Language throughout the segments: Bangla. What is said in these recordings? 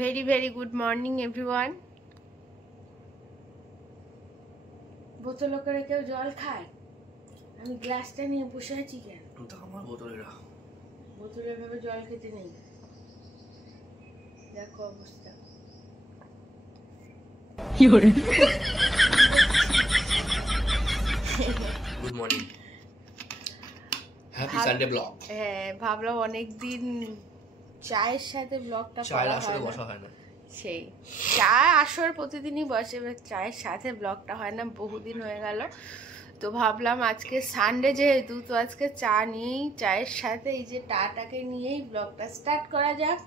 very good morning everyone. বোতল করে কেউ জল খায়? আমি গ্লাসটা নিয়ে বসে আছি কেন? তো আমার বোতলে ভাবে জল খেতে নেই। দেখো অবস্থা। Good morning, happy Sunday blog. হ্যাঁ, ভাবলাম অনেকদিন চায়ের সাথে ব্লগটা চায়ের আসরে বসা হয় না। সেই চা আসর প্রতিদিনই বসে, চায়ের সাথে ব্লগটা হয় না, বহুদিন হয়ে গেল। তো ভাবলাম আজকে সানডে যেহেতু, তো আজকে চা নিয়েই, চায়ের সাথে এই যে টাটাকে নিয়েই ব্লগটা স্টার্ট করা যাক।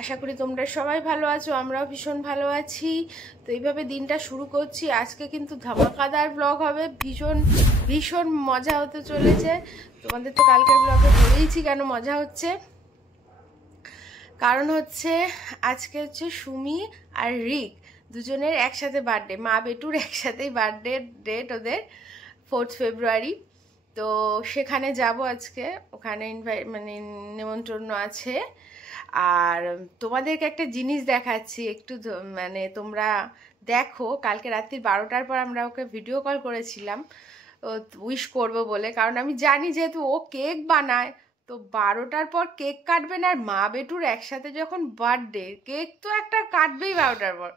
আশা করি তোমরা সবাই ভালো আছো, আমরাও ভীষণ ভালো আছি। তো এইভাবে দিনটা শুরু করছি। আজকে কিন্তু ধামাকাদার ব্লগ হবে, ভীষণ মজা হতে চলেছে। তোমাদের তো কালকের ব্লগে বলেইছি কেন মজা হচ্ছে। কারণ হচ্ছে আজকে হচ্ছে সুমি আর রিক দুজনের একসাথে বার্থডে, মা বেটুর একসাথেই বার্থডে ডেট ওদের 4 ফেব্রুয়ারি। তো সেখানে যাব আজকে, ওখানে নিমন্ত্রণ আছে। আর তোমাদেরকে একটা জিনিস দেখাচ্ছি, একটু মানে তোমরা দেখো। কালকে রাত্রি 12টার পর আমরা ওকে ভিডিও কল করেছিলাম উইশ করবো বলে, কারণ আমি জানি যেহেতু ও কেক বানায়, তো 12টার পর কেক কাটবেন। আর মা বেটুর একসাথে যখন বার্থডে, কেক তো একটা কাটবেই 12টার পর,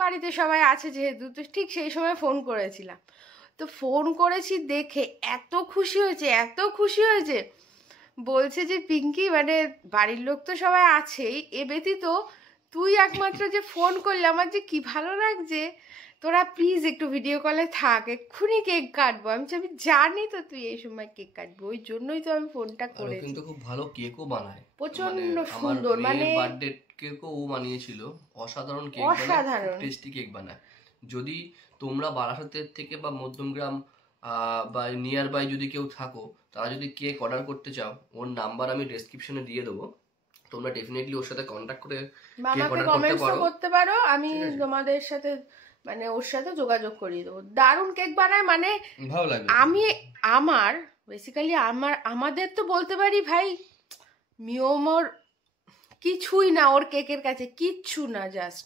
বাড়িতে সবাই আছে যেহেতু। তো ঠিক সেই সময় ফোন করেছিলাম, তো ফোন করেছি দেখে এত খুশি হয়েছে, বলছে যে পিঙ্কি, মানে বাড়ির লোক তো সবাই আছেই, এ ব্যতীত তুই একমাত্র যে ফোন করলে আমার যে কি ভালো লাগছে, তোরা প্লিজ একটু ভিডিও কলে থাক, এক্ষুনি কেক কাটবো। আমি জানি তো তুই এই সময় কেক কাটবি, ওই জন্যই তো আমি ফোনটা করেছি। কিন্তু খুব ভালো কেকও বানায়, প্রচন্ড সুন্দর, মানে বার্থডে কেকও ও বানিয়েছিল, অসাধারণ কেক, অসাধারণ টেস্টি কেক বানায়। যদি তোমরা বারাসাতের থেকে বা মধ্যমগ্রাম বা নিয়ার বাই যদি কেউ থাকো, তারা যদি কেক অর্ডার করতে চাও, ওর নাম্বার আমি ডেসক্রিপশনে দিয়ে দেবো, তোমরা ডেফিনেটলি ওর সাথে কন্ট্যাক্ট করে কেক অর্ডার করতে পারো। আমি তোমাদের সাথে মানে ওর সাথে যোগাযোগ করিয়ে দেবো। দারুণ কেক বানায়, মানে ভালো লাগে। আমাদের তো বলতে পারি ভাই, মিওমোর কিছুই না, ওর কেকের কাছে কিচ্ছু না, জাস্ট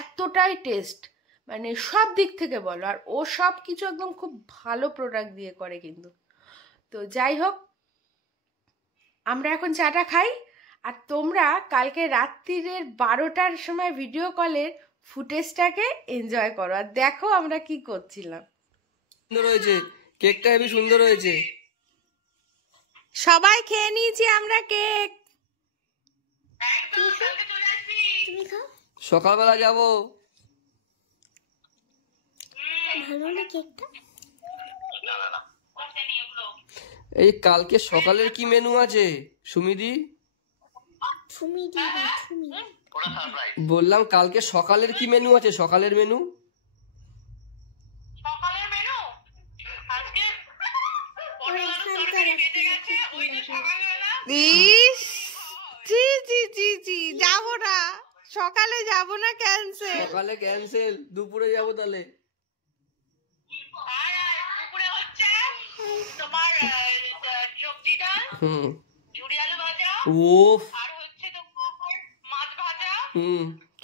এতটাই টেস্ট, মানে সব দিক থেকে বলো। আর ও সব কিছু একদম খুব ভালো প্রোডাক্ট দিয়ে করে কিন্তু। তো যাই হোক, আমরা এখন চাটা খাই, আর তোমরা কালকে রাত্রিরের 12টার সময় ভিডিও কলের ফুটেজটাকে এনজয় করো, আর দেখো আমরা কি করছিলাম। সুন্দর হয়েছে কেকটা, হেবি সুন্দর হয়েছে। সবাই খেয়ে নিয়েছি আমরা কেক। সকালবেলা যাবো। এই কালকে সকালের কি মেনু আছে সুমিদি? বললাম কালকে সকালের কি মেনু আছে, সকালের মেনু? যাবো না সকালে, যাবো না, ক্যান্সেল। সকালে ক্যান্সেল, দুপুরে যাবো তাহলে।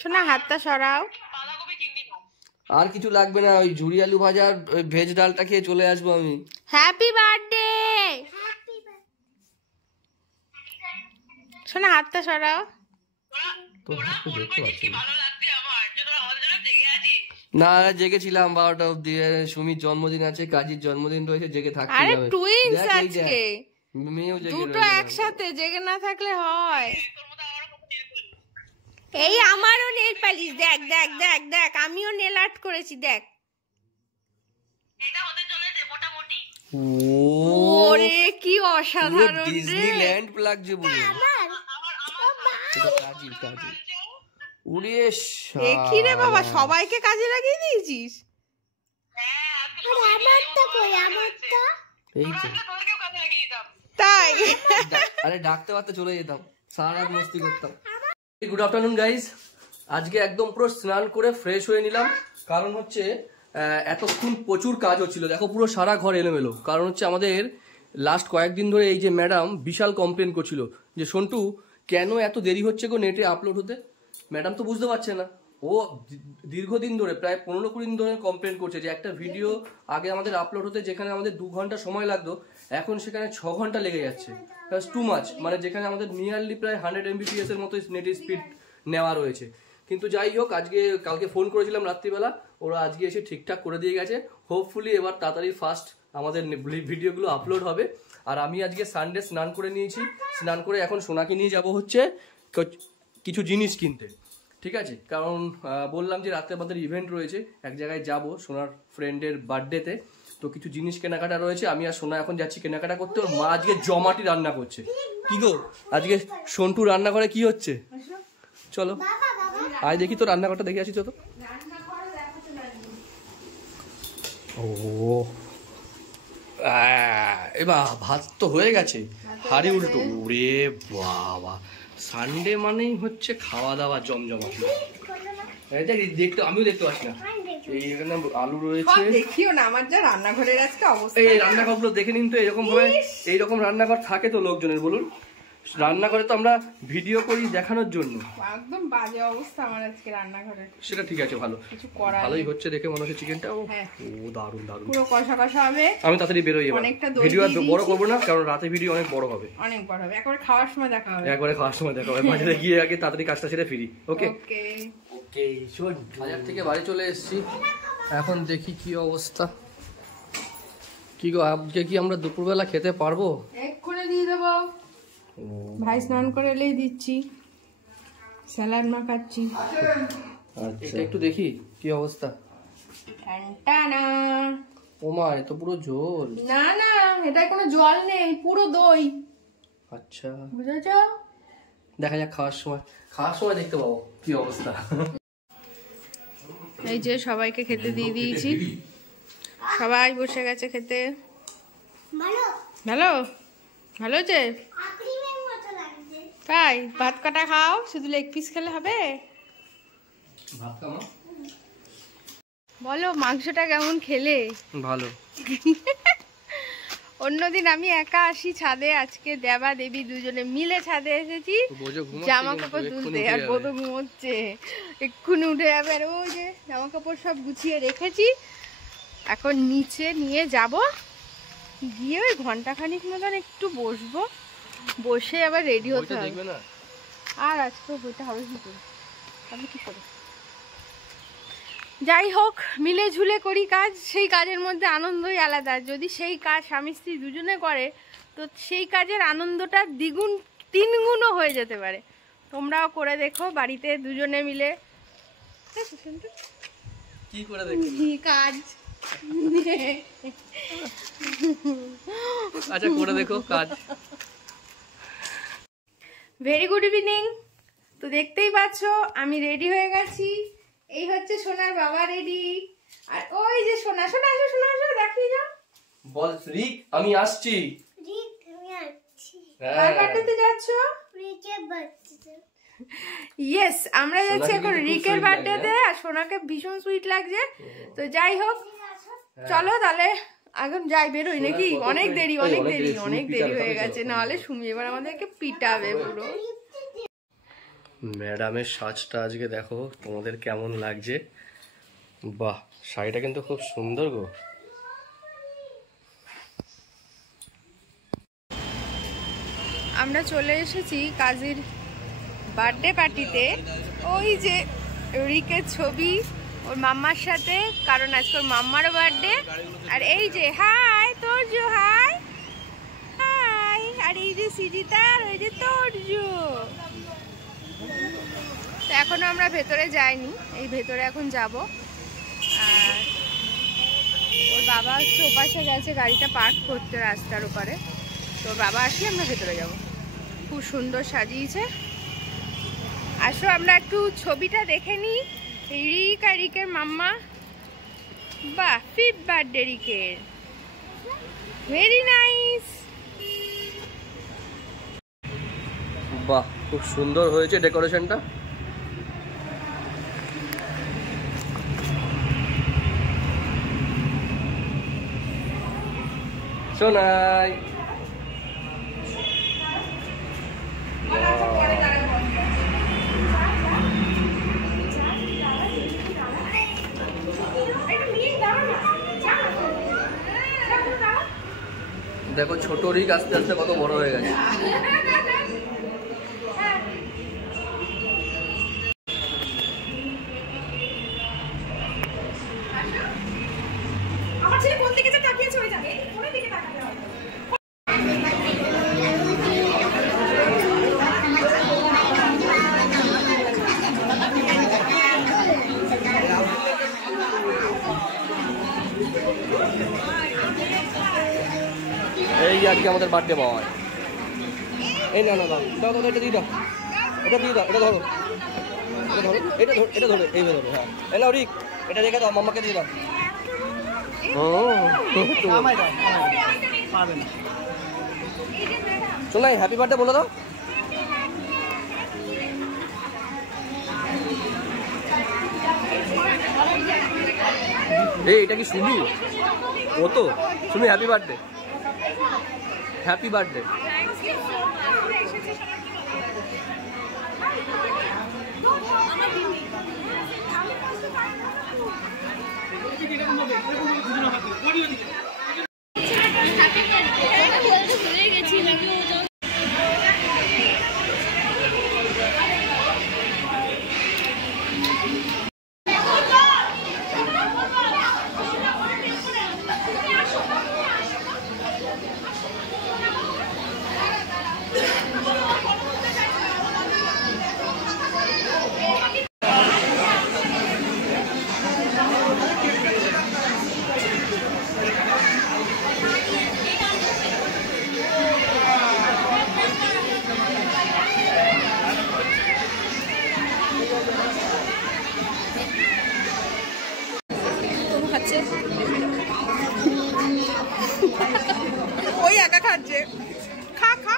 শোনা, হাতটা সরাও। আর কিছু লাগবে না, ওই ঝুড়ি আলু ভাজা, ওই ভেজ ডালটা খেয়ে চলে আসবো আমি। Happy birthday. শোনা, হাতটা সরাও। না, জেগেছিলাম 12টা অব্দি। সুমির জন্মদিন আছে, কাজীর জন্মদিন রয়েছে, জেগে থাকতে হবে। আরে টুইনস আজকে, মেয়েও জেগে, দুটো একসাথে, জেগে না থাকলে হয়? এই আমারও নেল পালিশ, দেখ দেখ দেখ দেখ, আমিও নেল আর্ট করেছি, দেখ। ওরে কি অসাধারণ, ডিজনিল্যান্ড লাগছে পুরো। দেখি রে বাবা, সবাইকে কাজে লাগিয়ে দিয়েছিস। তাই? আরে ডাকতে পারতে চলে যেতাম, সারা রাত মস্তি করতাম। Good afternoon guys. আজকে একদম পুরো স্নান করে ফ্রেশ হয়ে নিলাম, কারণ হচ্ছে এতক্ষণ প্রচুর কাজ হচ্ছিল। দেখো পুরো সারা ঘর এলোমেলো, কারণ হচ্ছে আমাদের লাস্ট কয়েকদিন ধরে এই যে ম্যাডাম বিশাল কমপ্লেন করছিল যে সন্টু কেন এত দেরি হচ্ছে গো নেটে আপলোড হতে। ম্যাডাম তো বুঝতে পারছে না, ও দীর্ঘদিন ধরে প্রায় 15-20 দিন ধরে কমপ্লেন করছে যে একটা ভিডিও আগে আমাদের আপলোড হতে যেখানে আমাদের 2 ঘন্টা সময় লাগতো, এখন সেখানে 6 ঘন্টা লেগে যাচ্ছে। That's too much. মানে যেখানে আমাদের নিয়ারলি প্রায় 100 MBPS এর মতো নেট স্পিড নেওয়া রয়েছে। কিন্তু যাই হোক, কালকে ফোন করেছিলাম রাত্রিবেলা, ওরা আজকে এসে ঠিকঠাক করে দিয়ে গেছে। হোপফুলি এবার তাড়াতাড়ি ফার্স্ট আমাদের ভিডিওগুলো আপলোড হবে। আর আমি আজকে সানডে স্নান করে নিয়েছি, স্নান করে এখন সোনাকে নিয়ে যাব হচ্ছে কিছু জিনিস কিনতে, ঠিক আছে? কারণ বললাম যে রাতে আমাদের ইভেন্ট রয়েছে, এক জায়গায় যাব সোনার ফ্রেন্ডের বার্থডেতে, তো কিছু জিনিস কেনাকাটা রয়েছে। আমি আর সোনা এখন যাচ্ছি কেনাকাটা করতে। ওর মা আজকে জমাটি রান্না করছে। কি গো, আজকে সন্টু রান্নাঘরে কি হচ্ছে? চলো আয় দেখি তো, রান্নাঘরটা দেখে আসি তো। ও এবার ভাত তো হয়ে গেছে, হাড়ি উল্টো। ওরে বাবা, সানডে মানেই হচ্ছে খাওয়া দাওয়া জমজমাট। দেখতে আমিও দেখতে পাচ্ছি না। এইখানে আলু রয়েছে, দেখিও না আমার যা রান্নাঘরের আজকে অবস্থা। এই রান্নাঘরগুলো দেখে নিন তো, এরকম ভাবে এইরকম রান্নাঘর থাকে তো লোকজনের, বলুন? রান্নাঘরে তো আমরা ভিডিও করি দেখানোর জন্য, একদম বাজে অবস্থা আমার আজকে রান্নাঘরে। সেটা ঠিক আছে, ভালো ভালোই হচ্ছে দেখে মনে হচ্ছে চিকেনটা। ও দারুন দারুন, পুরো কষা কষা হবে। আমি তাড়াতাড়ি বেরোই, ভিডিও আর বড় করবো না, কারণ রাতে ভিডিও অনেক বড় হবে, অনেক বড় হবে। একবার খাওয়ার সময় দেখা হবে, একবারে খাওয়ার সময় দেখা হবে। বাজারে গিয়ে আগে তাড়াতাড়ি কাজটা সেরে ফিরি। ওকে ওকে। শোন, বাজার থেকে বাড়ি চলে এসেছি, এখন দেখি কি অবস্থা। কি গো, আজকে কি আমরা দুপুরবেলা খেতে পারবো? এক্ষুনি দিয়ে দেবো, ভাই স্নান করে এলেই দিচ্ছি, স্যালাড মাখাচ্ছি। আচ্ছা একটু দেখি কি অবস্থা। ও মা, এ তো পুরো ঝোল। না না, এটা কোনো জল নেই, পুরো দই। আচ্ছা বুঝেছ? দেখা যাক খাওয়ার সময় দেখতে পাবো কি অবস্থা। এই যে সবাইকে খেতে দিয়ে দিয়েছি, সবাই বসে গেছে খেতে। ভালো ভালো যে তাই ভাত কাটা খাও, শুধু লেগ পিস খেলে হবে? বলো মাংসটা কেমন খেলে? ভালো। অন্যদিন আমি একা আসি ছাদে, আজকে দেবা দেবী দুজনে মিলে ছাদে এসেছি জামা কাপড় তুলতে, আর বোধ ঘুমোচ্ছে, এক্ষুনি উঠে যাবে। আর ওই যে জামা কাপড় সব গুছিয়ে রেখেছি, এখন নিচে নিয়ে যাব, গিয়ে ওই ঘন্টাখানিক মতন একটু বসবো, বসে আবার রেডি হতে হবে। আর আজকে বইটা হবে কি করে, আমি কি করে? যাই হোক, মিলে ঝুলে করি কাজ, সেই কাজের মধ্যে আনন্দই আলাদা। যদি সেই কাজ স্বামী স্ত্রী দুজনে করে, তো সেই কাজের আনন্দটা দ্বিগুণ তিনগুণও হয়ে যেতে পারে। তোমরাও করে দেখো বাড়িতে দুজনে মিলে। কি করে দেখো কাজ? আচ্ছা করে দেখো কাজ। Very good evening. তো দেখতেই পাচ্ছ আমি রেডি হয়ে গেছি। এই হচ্ছে সোনার বাবা রেডি, আর ওই যে সোনা, সোনা এসো, সোনা এসো, দেখিয়ে যাও। বল রিক, আমি আসছি। রিক আমি আসছি। কার বার্থডেতে যাচ্ছ? রিকের বার্থডেতে। ইয়েস, আমরা যাচ্ছি এখন রিকের বার্থডেতে, আর সোনাকে ভীষণ সুইট লাগছে। তো যাই হোক, চলো তাহলে এখন যাই, বেরোই নাকি? অনেক দেরি হয়ে গেছে, নাহলে সুমি এবার আমাদেরকে পিটাবে পুরো। ম্যাডামের সাজটা আজকে দেখো তোমাদের কেমন লাগছে। বাহ, শাড়িটা কিন্তু খুব সুন্দর গো। আমরা চলে এসেছি কাজীর বার্থডে পার্টিতে। ওই যে রিকের ছবি ওর মাম্মার সাথে, কারণ আজকে ওর মাম্মারও বার্থডে। আর এই যে হাই তোরজু, হাই হাই, আর এই যে সিজিতার, ওই যে তোরজু। তো এখনো আমরা ভেতরে যাইনি, এই ভেতরে এখন যাব। আর ওর বাবা হচ্ছে ওপাশে গেছে গাড়িটা পার্ক করতে রাস্তার ওপারে, তো বাবা আসলে আমরা ভেতরে যাব। খুব সুন্দর সাজিয়েছে, আসো আমরা একটু ছবিটা দেখে নিই। রিক আর রিকের মাম্মা, বাহ 5th বার্থডে রিকের, ভেরি নাইস। বাহ, খুব সুন্দর হয়েছে ডেকোরেশনটা। সোনাই দেখো ছোট রিক আস্তে আস্তে কত বড় হয়ে গেছে। এই আজকে আমাদের বার্থডে বয়। এই না না দাও দাও দাও, এটা দিয়ে দাও, এটা দিয়ে দাও, এটা ধরো, এটা ধরো, এটা ধরো, এই ধরো। হ্যাঁ এলো রিক, এটা রেখে দাও, মাম্মাকে দিয়ে দাও। শোনাই হ্যাপি বার্থডে বলে দাও। এই এটা কি সুমি? ও তো Sumi, happy birthday, happy birthday. ওই একা খাচ্ছে, খা খা।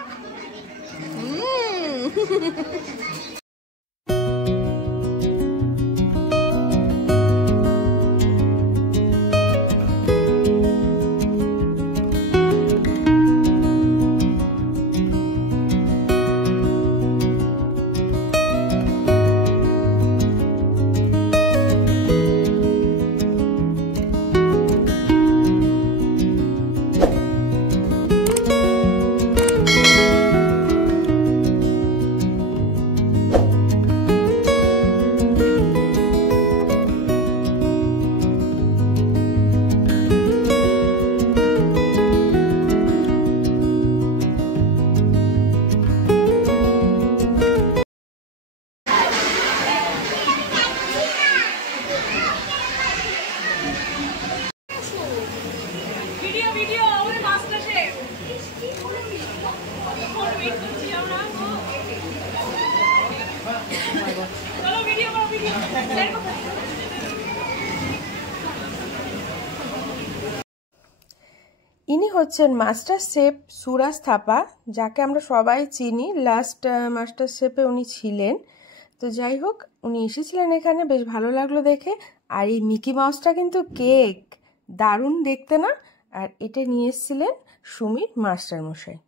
ইনি হচ্ছেন মাস্টার শেফ সুরাজ থাপা, যাকে আমরা সবাই চিনি। লাস্ট মাস্টার শেফে উনি ছিলেন। তো যাই হোক, উনি এসেছিলেন এখানে, বেশ ভালো লাগলো দেখে। আর এই মিকি মাউসটা কিন্তু কেক, দারুণ দেখতে না? আর এটা নিয়ে এসেছিলেন সুমির মাস্টার মশাই।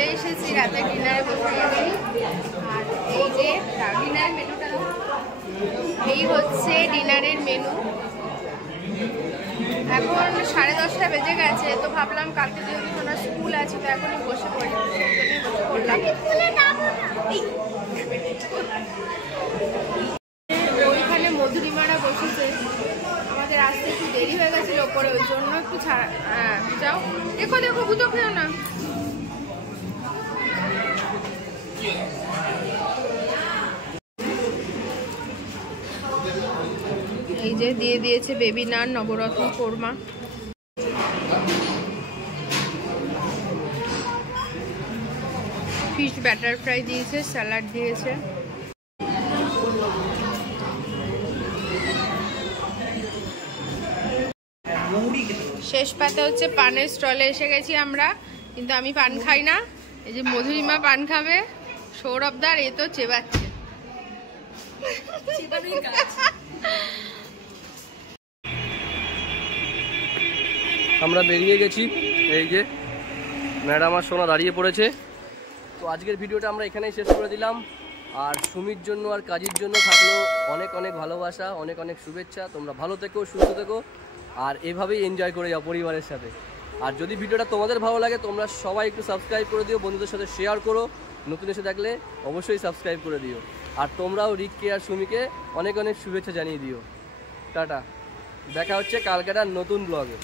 চলে এসেছি রাতের ডিনারে বসে গেছি। আর এই যে ডিনারের মেনুটা, এই হচ্ছে ডিনারের মেনু। এখন 10:30 বেজে গেছে, তো ভাবলাম কালকে যেহেতু ওনার স্কুল আছে তো এখনই বসে পড়ি, সেই জন্যই বসে পড়লাম। ওইখানে মধুরিমারা বসেছে, আমাদের আসতে একটু দেরি হয়ে গেছিল ওপরে, ওই জন্য একটু ছাড়া। হ্যাঁ যাও, দেখো দেখো গুতো খেও না। এই যে দিয়ে দিয়েছে বেবি নান, নবরত্ন কোরমা। ফিশ ব্যাটার ফ্রাই দিয়েছে, স্যালাড দিয়েছে। শেষ পাতে হচ্ছে পানের স্টলে এসে গেছি আমরা, কিন্তু আমি পান খাই না। এই যে মধুরিমা পান খাবে, সৌরভদার এ তো চেবাচ্ছে। আমরা বেরিয়ে গেছি, এই যে ম্যাডাম আর সোনা দাঁড়িয়ে পড়েছে। তো আজকের ভিডিওটা আমরা এখানেই শেষ করে দিলাম। আর সুমির জন্য আর কাজের জন্য থাকলো অনেক অনেক ভালোবাসা, অনেক অনেক শুভেচ্ছা। তোমরা ভালো থেকো, সুস্থ থেকো, আর এভাবেই এনজয় করে যাও পরিবারের সাথে। আর যদি ভিডিওটা তোমাদের ভালো লাগে তোমরা সবাই একটু সাবস্ক্রাইব করে দিও, বন্ধুদের সাথে শেয়ার করো, নতুন এসে থাকলে অবশ্যই সাবস্ক্রাইব করে দিও। আর তোমরাও রিককে আর সুমিকে অনেক অনেক শুভেচ্ছা জানিয়ে দিও। টাটা, দেখা হচ্ছে কালকের নতুন ব্লগে।